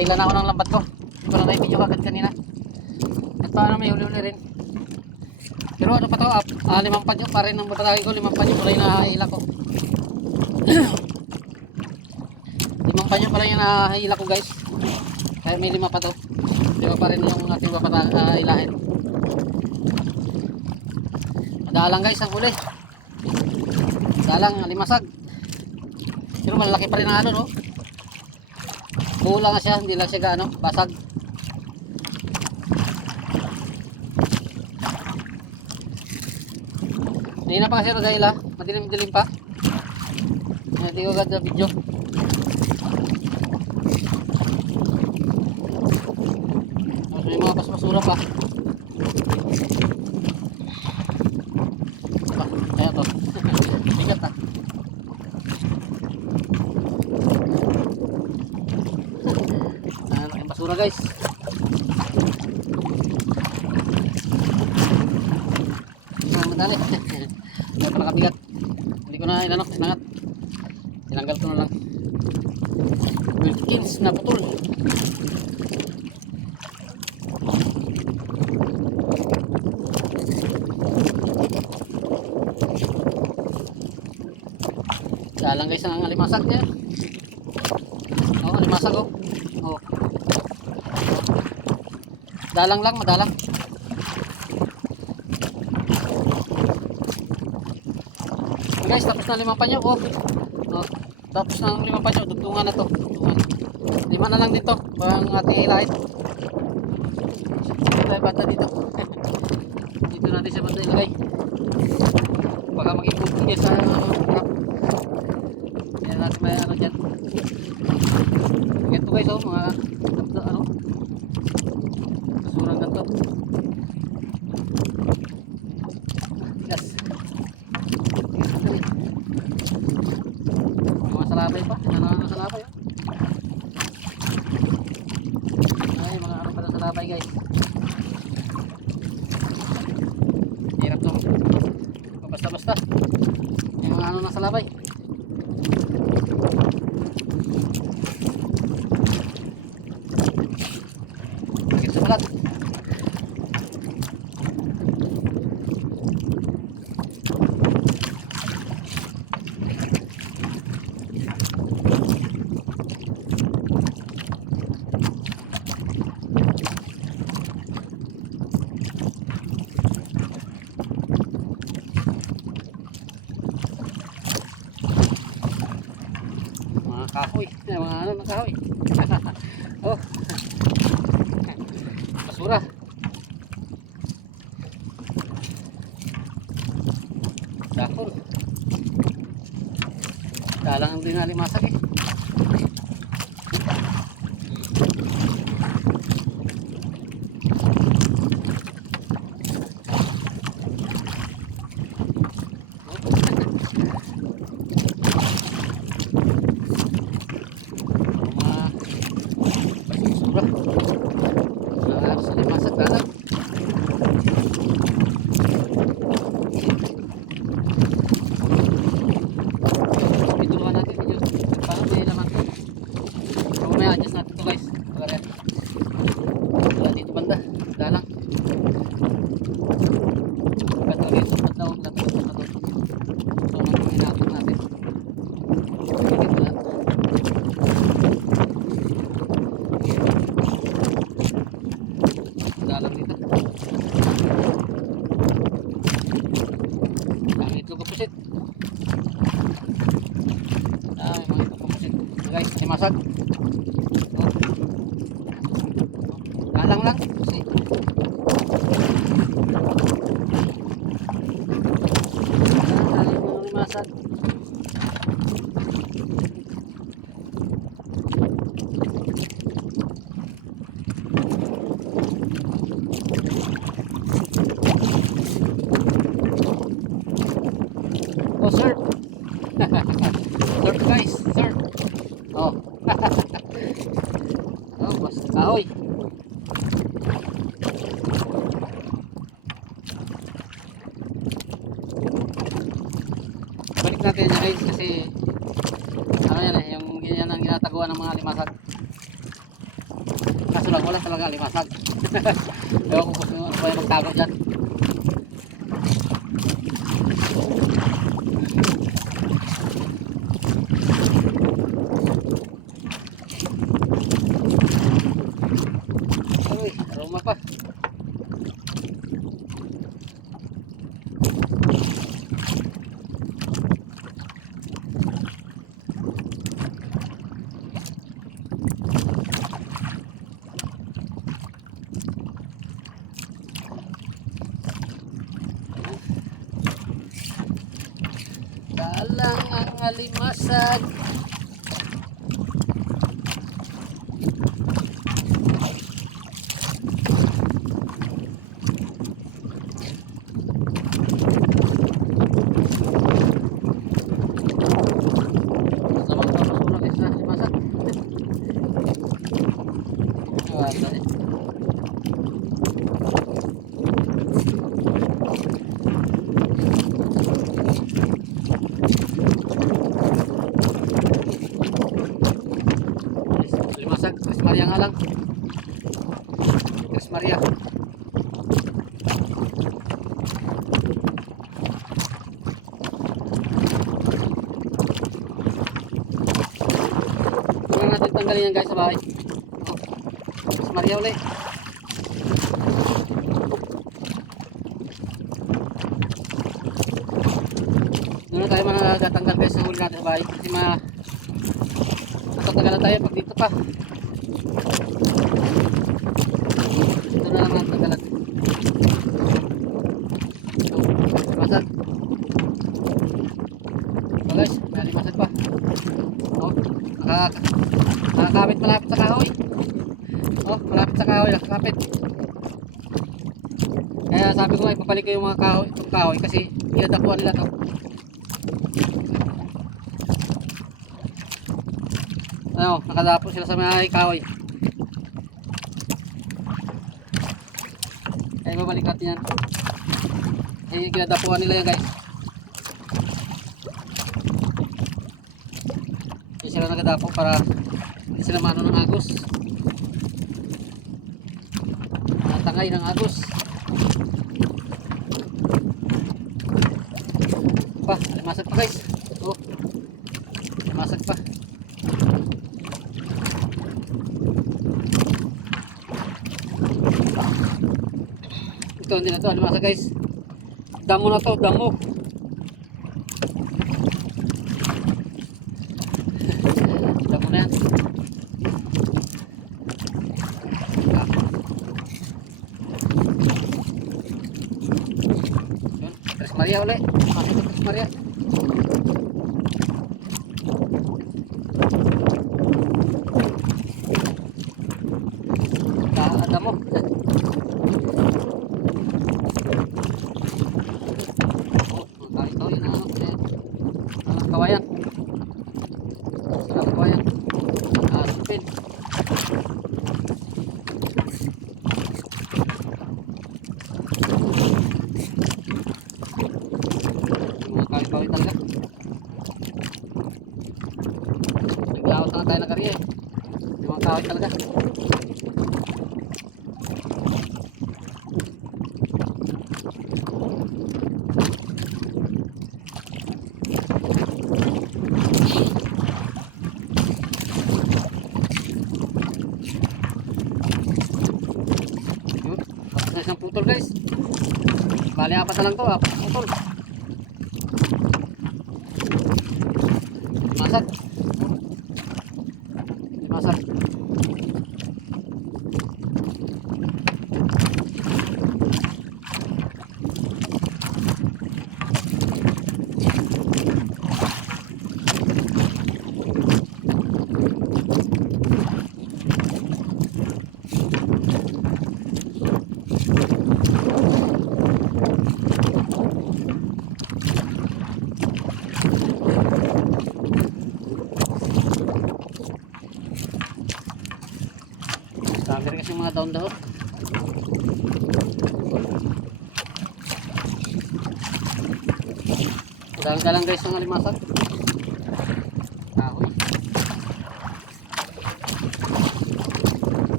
Nakailan ako ng lambat ko. Hindi ko na na-video agad kanina. At paano may uli-uli rin. Pero ano pa to, limang panyo pa rin ang matatagin ko, limang panyo pala yung nahihila ko. Limang panyo pala yung nahihila ko guys. Kaya may lima pa to. Lima pa rin yung ating ilahin. Madalang guys ang huli. Madalang, limasag. Pero malaki pa rin ang ano no. Buo lang siya, hindi lang siya gaano, basag. Hindi na pa kasi ito dahil madilim-dilim pa. Hindi ko agad na video. Tapos may mga pasmasura pa. Kaya to. Bigat ah. Laking basura guys. Madali. Kaya pala kabigat. Hindi ko na inanok, inangat. Tinanggal ko na lang. Wilkins na putol. Kaya lang guys ang alimasag niya. Oh, alimasag oh. Oh. Dalang lang, madalang. Guys, tapos na limang panyo oh. Oh, tapos na ang limang panyo, dugtungan na to. Dugtungan. Lima na lang dito, pang ating ilahin. Tayo banda dito. Dito natin sa banda ilagay. Baka mag-ipupong dyan sa crop. Yan natin may ano dyan. Ganito guys oh, mga ano, kasurang ganito. Yes. Salabay pa, ano salabay oh. Ay, mga ano pa na salabay guys. Hirap to. Basta-basta. Yung mga ano na salabay. Sakit sa balat. Kahoy, mga ano na kahoy. Oh. Basura. Dahon. Dalang ang dinalimasag eh. Guys, limasag. Oh. Dalang lang. Kasi limasag. Oh, sir. Sir guys, sir. Oh. Oh, basta kahoy. Balik natin yan guys kasi ano yan eh, yung ganyan ang ginataguan ng mga limasag. lang, wala talaga alimasag. Ewan ko kung ano ba yung magtago dyan. Uy, aroma pa. Dalang ang alimasag. Limasag, Tres Maria nga lang. Tres Maria. Huwag natin tanggalin yan guys sa bahay. Tres Maria ulit. Doon na tayo manatanggal guys sa huli natin sa bahay. Kasi matatagal tayo pag dito pa. Ito na lang ang tagalan. Limasag. So guys, may limasag pa. Oh, nakakapit malapit sa kahoy. Oh, malapit sa kahoy, nakakapit. Kaya sabi ko nga ipapalik ko yung mga kahoy, itong kahoy kasi iadapuan nila to. Ano, nakadapo sila sa may kahoy. Kaya babalik natin yan. Eh, ginadapuan nila yan guys. Hindi sila nagadapo para hindi sila maano ng agos. Natangay ng agos. Pa, limasag pa guys. Oh, limasag pa. Ito hindi na to, limasag guys. Damo na to, damo. Damo na yan. Yun, Tres Maria ulit. Masuk ke Tres Maria. Ada mo. Kawayan. Kawayan. Supin. Kawin talaga. Naglaot na tayo ng karye. Yung mga kawin talaga. Isang putol guys. Bali apat na lang to, apat putol. Masak. Masak. Dami rin kasi mga daon-daon. Dalang-dalang guys ang alimasag. Kahoy.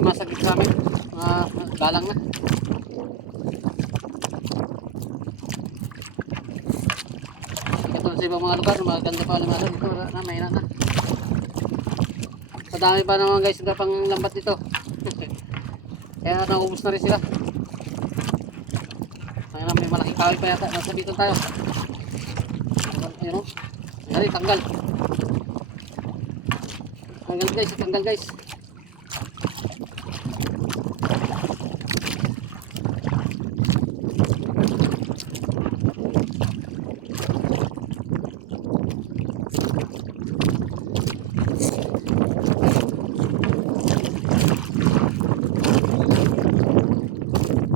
alimasag dito sa amin. Galang na. Katulad sa ibang mga lugar, maganda pa alimasag dito. Wala na, mahina na. Madami pa naman guys, hindi pang lambat dito. Kaya naubos na rin sila. Ayun, may malaking kahoy pa yata. Nasa biton tayo. Ayun o. Dali, tanggal. Tanggal guys, tanggal guys.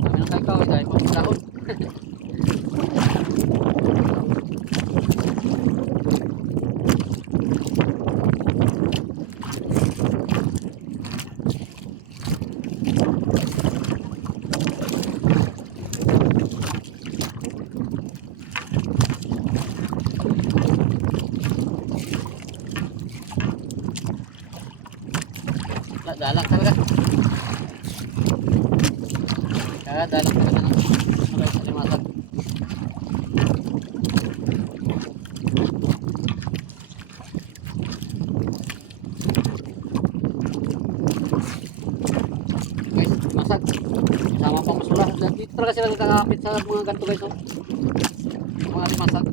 Kami ng kahoy dahil po dahon. Dalang talaga. Kaya dalang talaga ng mga alimasag. Guys, masag. Sama pang masula. Dito talaga sila nagkakapit sa mga ganito guys. Oh. Mga alimasag.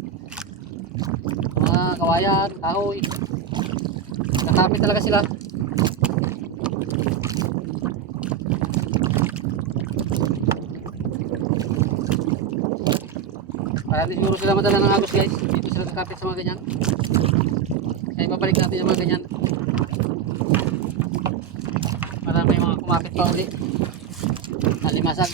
Mga kawayan, kahoy. Nagkakapit talaga sila. Para di siguro sila madala ng agos guys. Dito sila kakapit sa mga ganyan. Kaya babalik natin yung mga ganyan. Para may mga kumapit pa uli. Alimasag.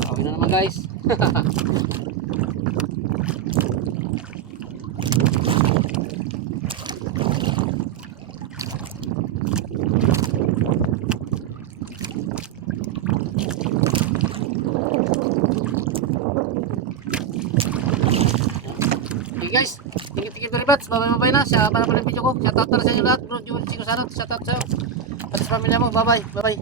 Kawin na naman guys. Guys, thank you very much. Bye-bye na. Siya para pala yung video ko. Shoutout na sa inyo lahat. Bro, Jun, Chico Sanot. Shoutout sa'yo. At sa pamilya mo. Bye-bye. Bye-bye.